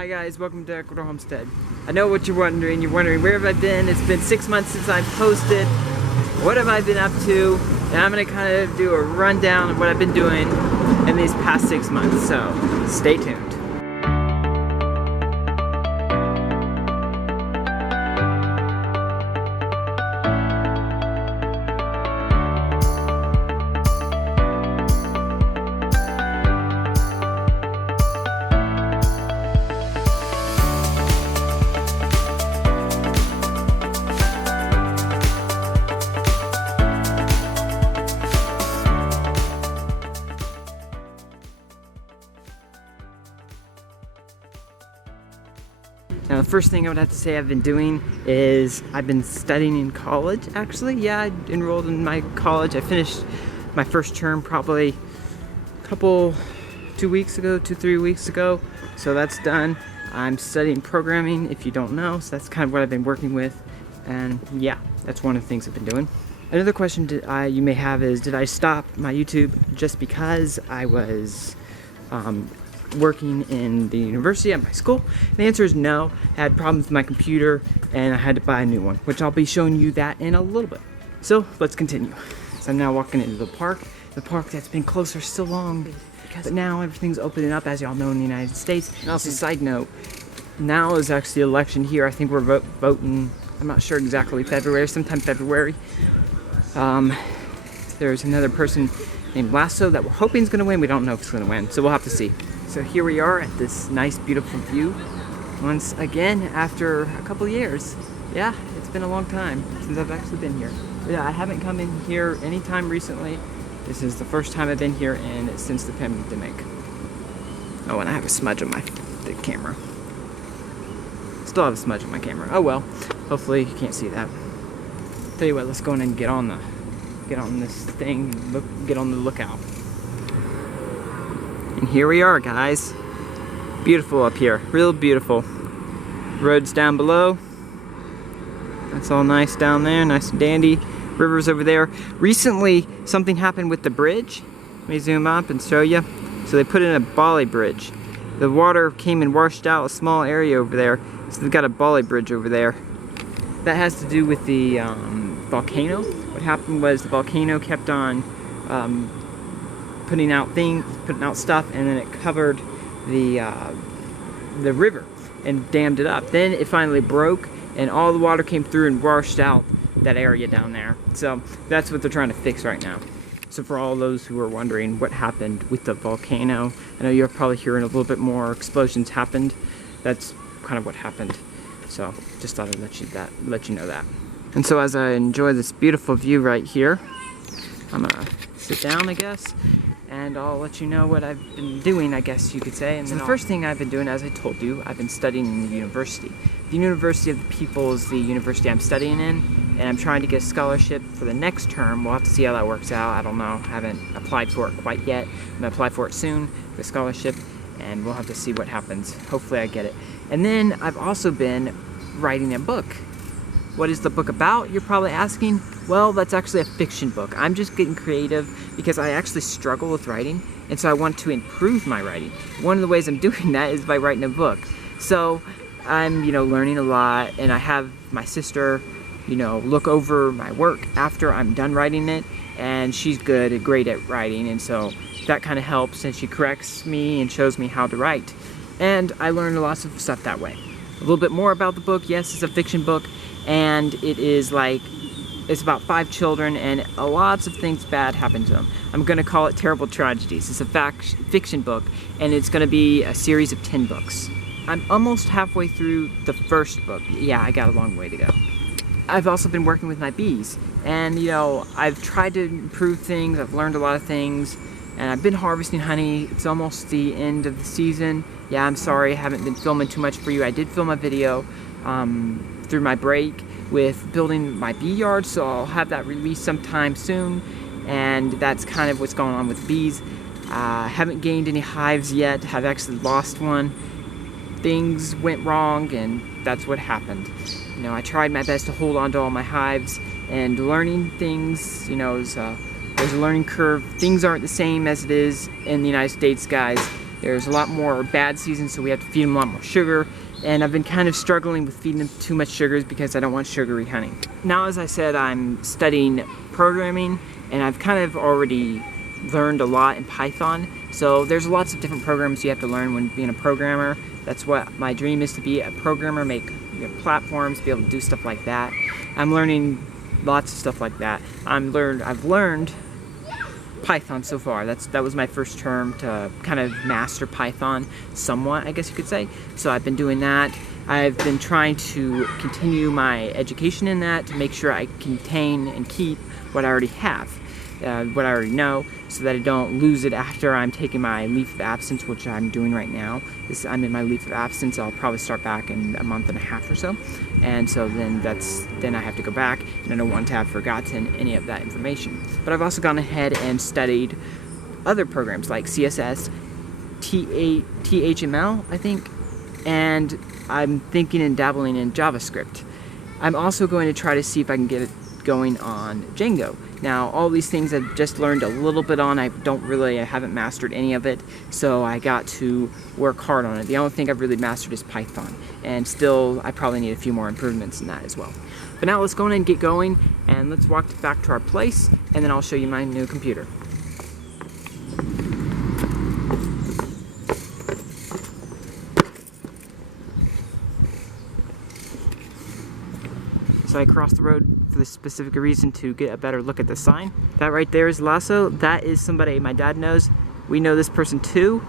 Hi guys, welcome to Ecuador Homestead. I know what you're wondering. You're wondering where have I been? It's been 6 months since I've posted. What have I been up to? And I'm gonna kind of do a rundown of what I've been doing in these past 6 months. So stay tuned. Now the first thing I would have to say I've been doing is I've been studying in college actually. Yeah, I enrolled in my college. I finished my first term probably a couple, 2 weeks ago, 3 weeks ago. So that's done. I'm studying programming if you don't know. So that's kind of what I've been working with. And yeah, that's one of the things I've been doing. Another question you may have is, did I stop my YouTube just because I was working in the university at my school? And the answer is no. I had problems with my computer and I had to buy a new one, which I'll be showing you that in a little bit. So let's continue. So I'm now walking into the park that's been closed for so long, but now everything's opening up, as y'all know, in the United States. And also, side note, now is actually election here. I think we're voting, I'm not sure exactly, sometime February. There's another person named Lasso that we're hoping is going to win. We don't know if it's going to win, so we'll have to see. So here we are at this nice, beautiful view once again after a couple years. Yeah, it's been a long time since I've actually been here. But yeah, I haven't come in here anytime recently. This is the first time I've been here since the pandemic. Oh, and I have a smudge on the camera. Still have a smudge on my camera. Oh well, hopefully you can't see that. Tell you what, let's go in and get on this thing, get on the lookout. And here we are, guys. Beautiful up here, real beautiful. Roads down below. That's all nice down there, nice and dandy. Rivers over there. Recently, something happened with the bridge. Let me zoom up and show you. So they put in a bolly bridge. The water came and washed out a small area over there. So they've got a bolly bridge over there. That has to do with the volcano. What happened was the volcano kept on putting out stuff, and then it covered the river and dammed it up. Then it finally broke, and all the water came through and washed out that area down there. So that's what they're trying to fix right now. So for all those who are wondering what happened with the volcano, I know you're probably hearing a little bit more explosions happened. That's kind of what happened. So just thought I'd let you know that. And so as I enjoy this beautiful view right here, I'm gonna sit down, I guess, and I'll let you know what I've been doing, I guess you could say. And so the first thing I've been doing, as I told you, I've been studying in the university. The University of the People is the university I'm studying in, and I'm trying to get a scholarship for the next term. We'll have to see how that works out. I don't know, I haven't applied for it quite yet. I'm gonna apply for it soon, the scholarship, and we'll have to see what happens. Hopefully I get it. And then I've also been writing a book. What is the book about, you're probably asking? Well, that's actually a fiction book. I'm just getting creative because I actually struggle with writing, and so I want to improve my writing. One of the ways I'm doing that is by writing a book. So I'm, learning a lot, and I have my sister, look over my work after I'm done writing it, and she's great at writing, and so that kind of helps, and she corrects me and shows me how to write. And I learned lots of stuff that way. A little bit more about the book. Yes, it's a fiction book, and it's about 5 children, and lots of things bad happen to them. I'm gonna call it Terrible Tragedies. It's a fiction book, and it's gonna be a series of 10 books. I'm almost halfway through the first book. Yeah, I got a long way to go. I've also been working with my bees, and I've tried to improve things. I've learned a lot of things, and I've been harvesting honey. It's almost the end of the season. Yeah, I'm sorry I haven't been filming too much for you. I did film a video through my break with building my bee yard, so I'll have that released sometime soon, and that's kind of what's going on with bees. Haven't gained any hives yet. Have actually lost one. Things went wrong, and that's what happened. I tried my best to hold on to all my hives, and learning things, there's a learning curve. Things aren't the same as it is in the United States, guys. There's a lot more bad seasons, so we have to feed them a lot more sugar. And I've been kind of struggling with feeding them too much sugars because I don't want sugary honey. Now, as I said, I'm studying programming, and I've kind of already learned a lot in Python. So there's lots of different programs you have to learn when being a programmer. That's what my dream is, to be a programmer, make platforms, be able to do stuff like that. I'm learning lots of stuff like that. I've learned Python so far. That was my first term to kind of master Python somewhat, I guess you could say. So I've been doing that. I've been trying to continue my education in that to make sure I contain and keep what I already have, what I already know, so that I don't lose it after I'm taking my leave of absence, which I'm doing right now. I'm in my leave of absence. I'll probably start back in a month and a half or so, and so then I have to go back, and I don't want to have forgotten any of that information. But I've also gone ahead and studied other programs like CSS, HTML, I think, and I'm thinking and dabbling in JavaScript. I'm also going to try to see if I can get it going on Django. Now, all these things I've just learned a little bit on. I haven't mastered any of it, so I got to work hard on it. The only thing I've really mastered is Python, and still I probably need a few more improvements in that as well. But now let's go in and get going, and let's walk back to our place, and then I'll show you my new computer. So I crossed the road for the specific reason to get a better look at the sign. That right there is Lasso. That is somebody my dad knows. We know this person too.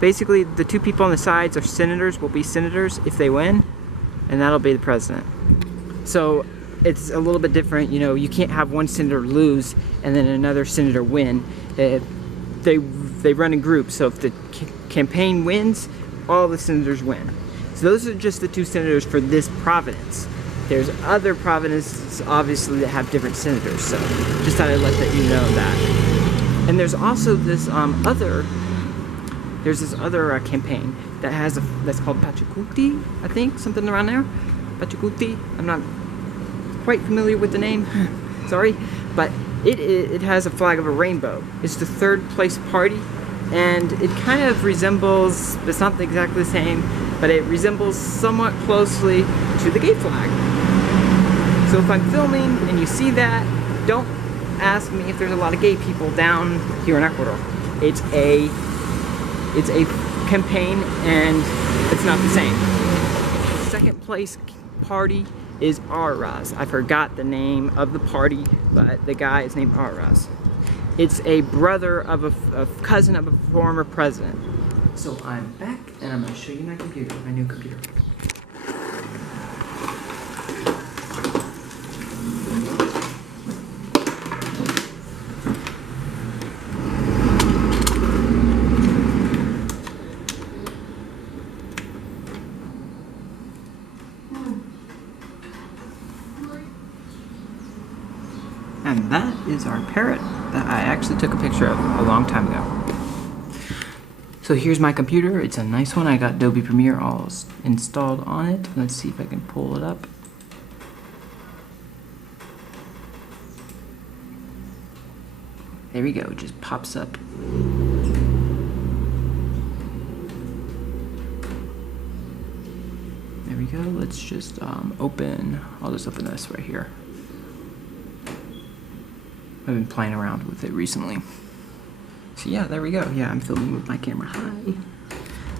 Basically, the two people on the sides are senators, will be senators if they win, and that'll be the president. So it's a little bit different. You know, you can't have one senator lose and then another senator win. They run in groups, so if the campaign wins, all the senators win. So those are just the two senators for this province. There's other provinces, obviously, that have different senators, so just thought I'd let you know that. And there's also this other campaign that that's called Pachacuti, I think, something around there. Pachacuti. I'm not quite familiar with the name, sorry, but it has a flag of a rainbow. It's the third place party, and it kind of resembles, it's not exactly the same, but it resembles somewhat closely to the gay flag. So if I'm filming and you see that, don't ask me if there's a lot of gay people down here in Ecuador. It's a campaign, and it's not the same. Second place party is Arras. I forgot the name of the party, but the guy is named Arras. It's a brother of a cousin of a former president. So I'm back, and I'm going to show you my computer, my new computer. And that is our parrot that I actually took a picture of a long time ago. So here's my computer. It's a nice one. I got Adobe Premiere all installed on it. Let's see if I can pull it up. There we go. It just pops up. There we go. Let's just open. I'll just open this right here. I've been playing around with it recently. So yeah, there we go. Yeah, I'm filming with my camera. Hi.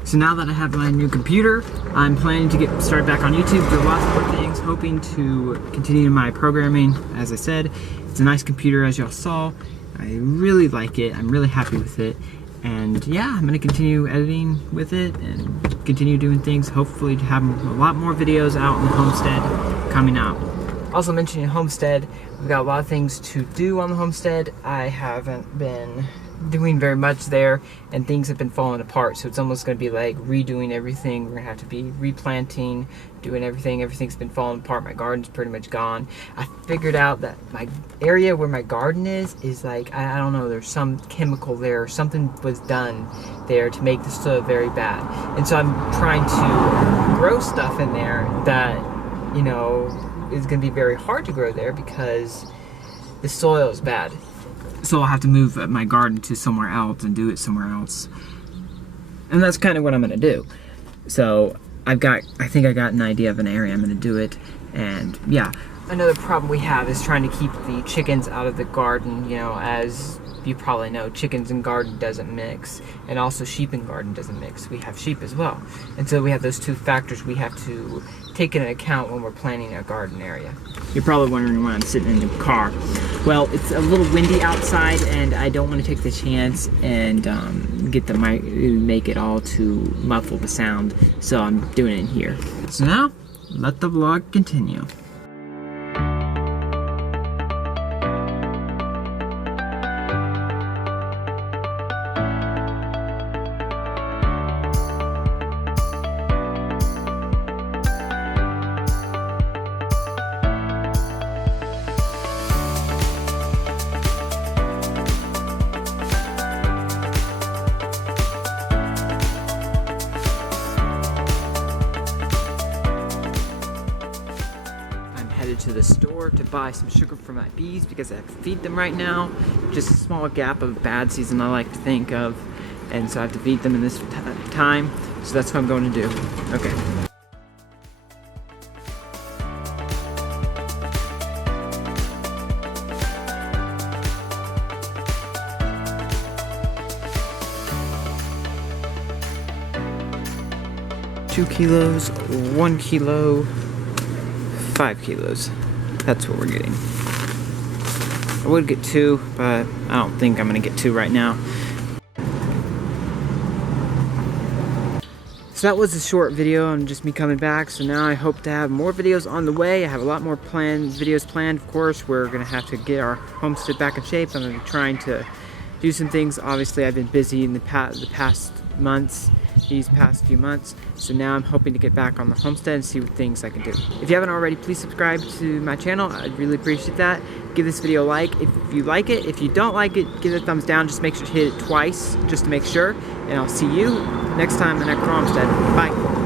So now that I have my new computer, I'm planning to get started back on YouTube, do lots of more things, hoping to continue my programming. As I said, it's a nice computer, as y'all saw. I really like it. I'm really happy with it. And yeah, I'm gonna continue editing with it and continue doing things. Hopefully to have a lot more videos out in the homestead coming out. Also mentioning Homestead, we've got a lot of things to do on the homestead. I haven't been doing very much there, and things have been falling apart, so it's almost going to be like redoing everything. We're going to have to be replanting, doing everything. Everything's been falling apart. My garden's pretty much gone. I figured out that my area where my garden is like, I don't know, there's some chemical there, something was done there to make the soil very bad. And so I'm trying to grow stuff in there that, you know, is going to be very hard to grow there because the soil is bad. So I'll have to move my garden to somewhere else and do it somewhere else. And that's kind of what I'm gonna do. So I think I got an idea of an area I'm gonna do it, and yeah. Another problem we have is trying to keep the chickens out of the garden. You know, as you probably know, chickens and garden doesn't mix, and also sheep and garden doesn't mix. We have sheep as well. And so we have those two factors we have to take into account when we're planning a garden area. You're probably wondering why I'm sitting in the car. Well, it's a little windy outside, and I don't want to take the chance and get the mic, make it all to muffle the sound, so I'm doing it in here. So now, let the vlog continue. To the store to buy some sugar for my bees because I have to feed them right now. Just a small gap of bad season I like to think of, and so I have to feed them in this time, so that's what I'm going to do. Okay. Two kilos, 1 kilo, 5 kilos. That's what we're getting. I would get 2, but I don't think I'm gonna get 2 right now. So that was a short video on just me coming back. So now I hope to have more videos on the way. I have a lot more videos planned, of course. We're gonna have to get our homestead back in shape. I'm gonna be trying to do some things. Obviously, I've been busy in the past months, these past few months. So now I'm hoping to get back on the homestead and see what things I can do. If you haven't already, please subscribe to my channel. I'd really appreciate that. Give this video a like if you like it. If you don't like it, give it a thumbs down. Just make sure to hit it twice just to make sure. And I'll see you next time in the next homestead. Bye.